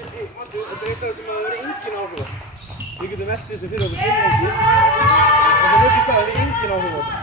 Þetta er eitt af það sem að það er engin áhrif á. Við getum velt þessu fyrir okkur innlengi. En það mjög stað að það er engin áhrif á þetta.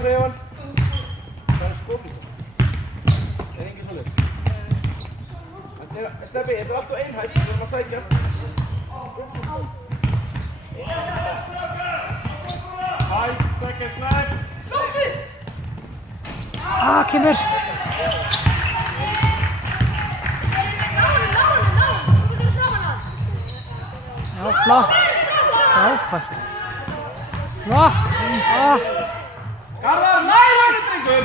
Reivan. Það er skopning. Það er engin svoleiðis. Stebbi, þetta er allt á einhætt, við erum að sækja. 5 seconds left. Kemur. Já, flott. Frábært. Flott. Garðar, nægur drengur!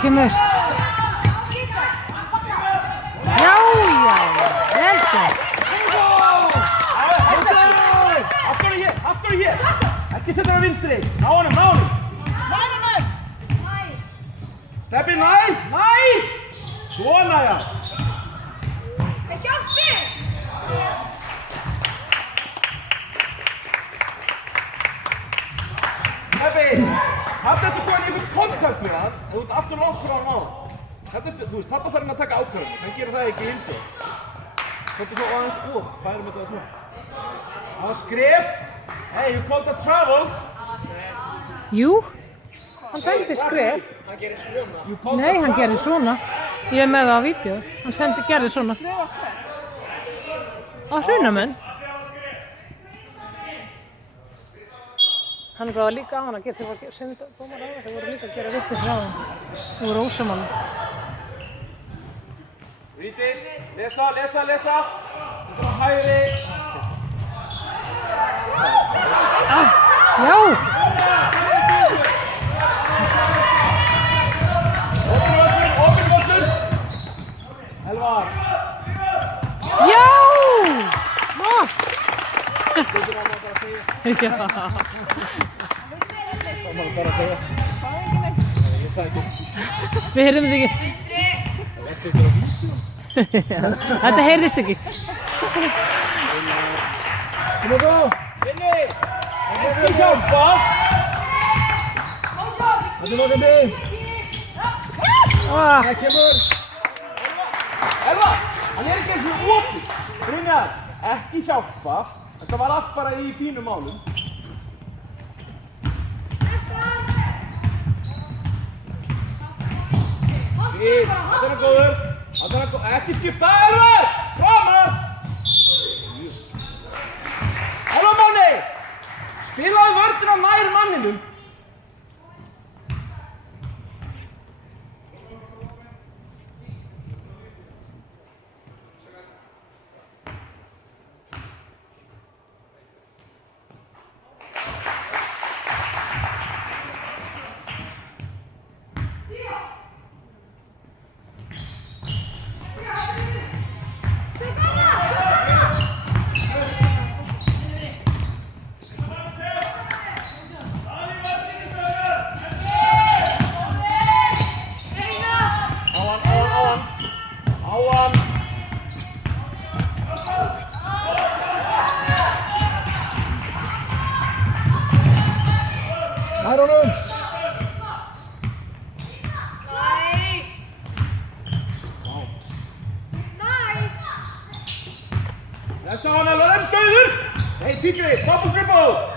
Kemur. Já, vel gert. Aftur hér. Ekki setja hann á vinstri. Ná honum. Stebbi, næ. Svona, já. Það hjálpi. Stebbi, hafði þetta komið einhvern kontakt við það, þú ert aftur langt frá hann á. Þetta, þú veist, þarna þarf hann að taka ákvörðun, hann gerir það ekki í heilsu. Þetta svo aðeins, færum þetta svona. Það var skref. Hey, you called a travel. Jú, hann bendi skref. Hann gerir svona. Nei, hann gerir svona. Ég er með það á vídeo. Hann gerði svona. Á Hrunamenn. Hann var líka á hann að geta að senda dómar á það. Þeir voru líka að gera vittir frá hann. Þeir voru ósamála. Víti, lesa. Hægri. Já! Opin. Elvar. Já! Flott! Já. Það var bara að segja. Sagði ekki neitt. Ég sagði ekki. Við heyrðum þetta ekki. Það veist ykkur á vídeo. Þetta heyrðist ekki. Kom að gå! Vinni! Ekki hjálpa! Þetta er lokandi! Það kemur! Elva! Hann er ekki eins og opið! Brynjar, ekki hjálpa! Þetta var allt bara í fínum málum. Þetta er góður! Ekki skipta! Elvar! Framar! Elvar Máni! Spilaðu vörðina nær manninum! Nær honum! That's on, let's go, dude! Hey, TJ, double dribble!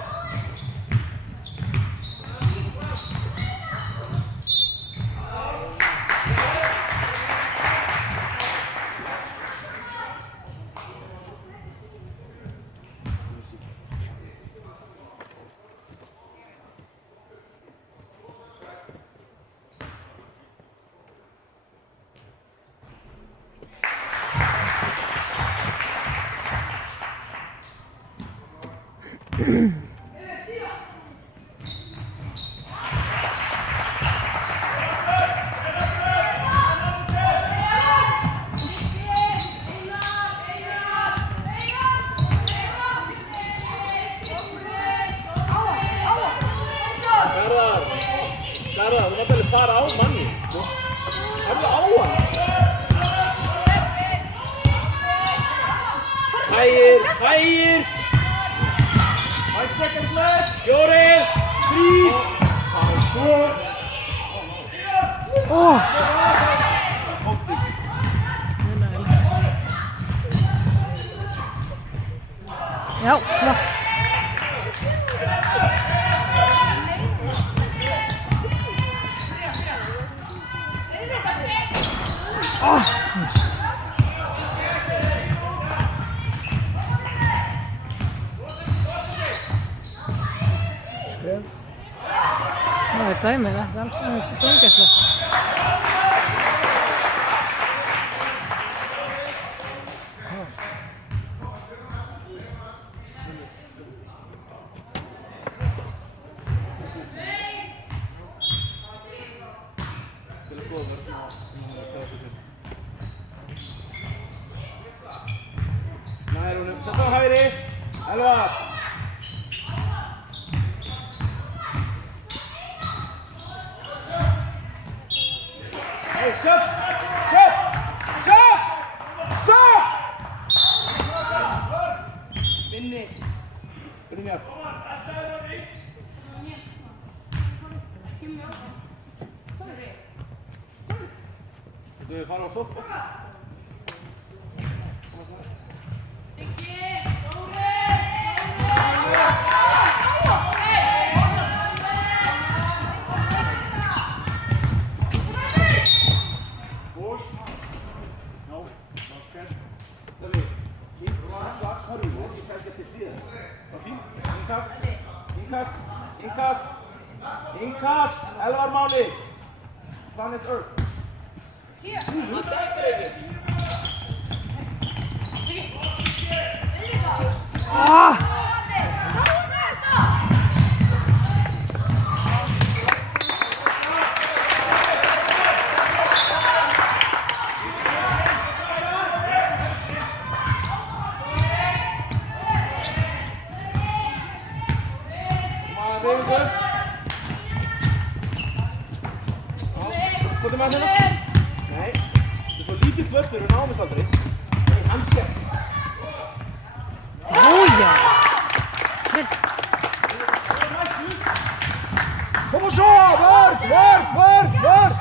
Sara, þú mátt alveg fara á manni, sko. Farðu á hann. Hægir. 5 seconds left. 4, 3, 2. Já, flott. Skref. Það er dæmið, það er alls ekki dómgæsla. Nær honum, sett á hægri. Elvar. Hey, sub! Binni. Binni mér. Þú við fara á sopp. Innkast, Elvar Máni. Planet Earth. Hvað er maður hérna? Nei, þú svo lítið völlur og námist aldrei. Það er handskjætt. Ója! Kom og svo! Vörð!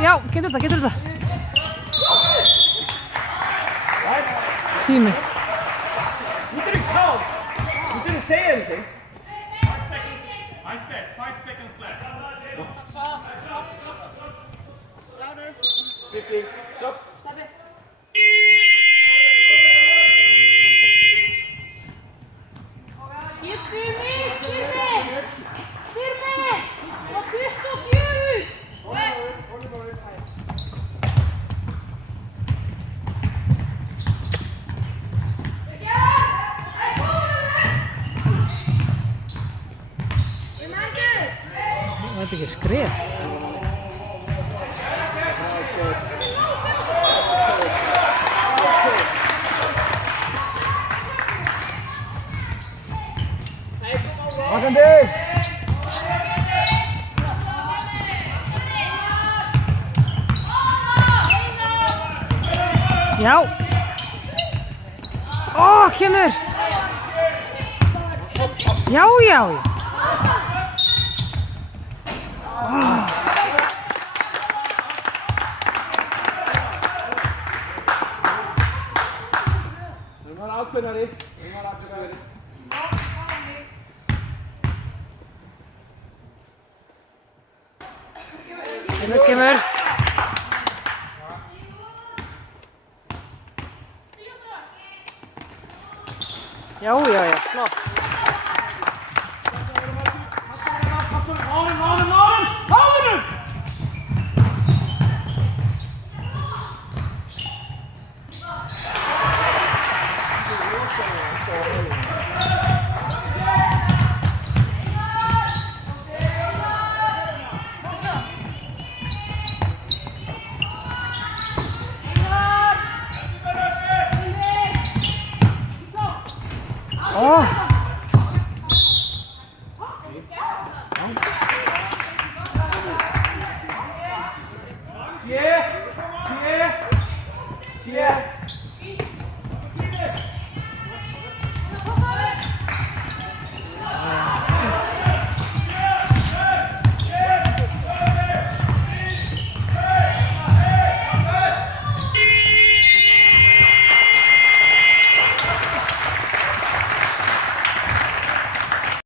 Já, getur þetta. Tími. You didn't count. You didn't say anything. 5 seconds. I said 5 seconds left. Louder. 15. Stop. Stop it. Styrmi! Það var 24! Það er ekki skref. Já. Ó, kemur. Já, já. Við varum ákveðnari. Við varum ákveðnari. Kemur. Já, já, já, flott. Náðunum! Ó. Sé.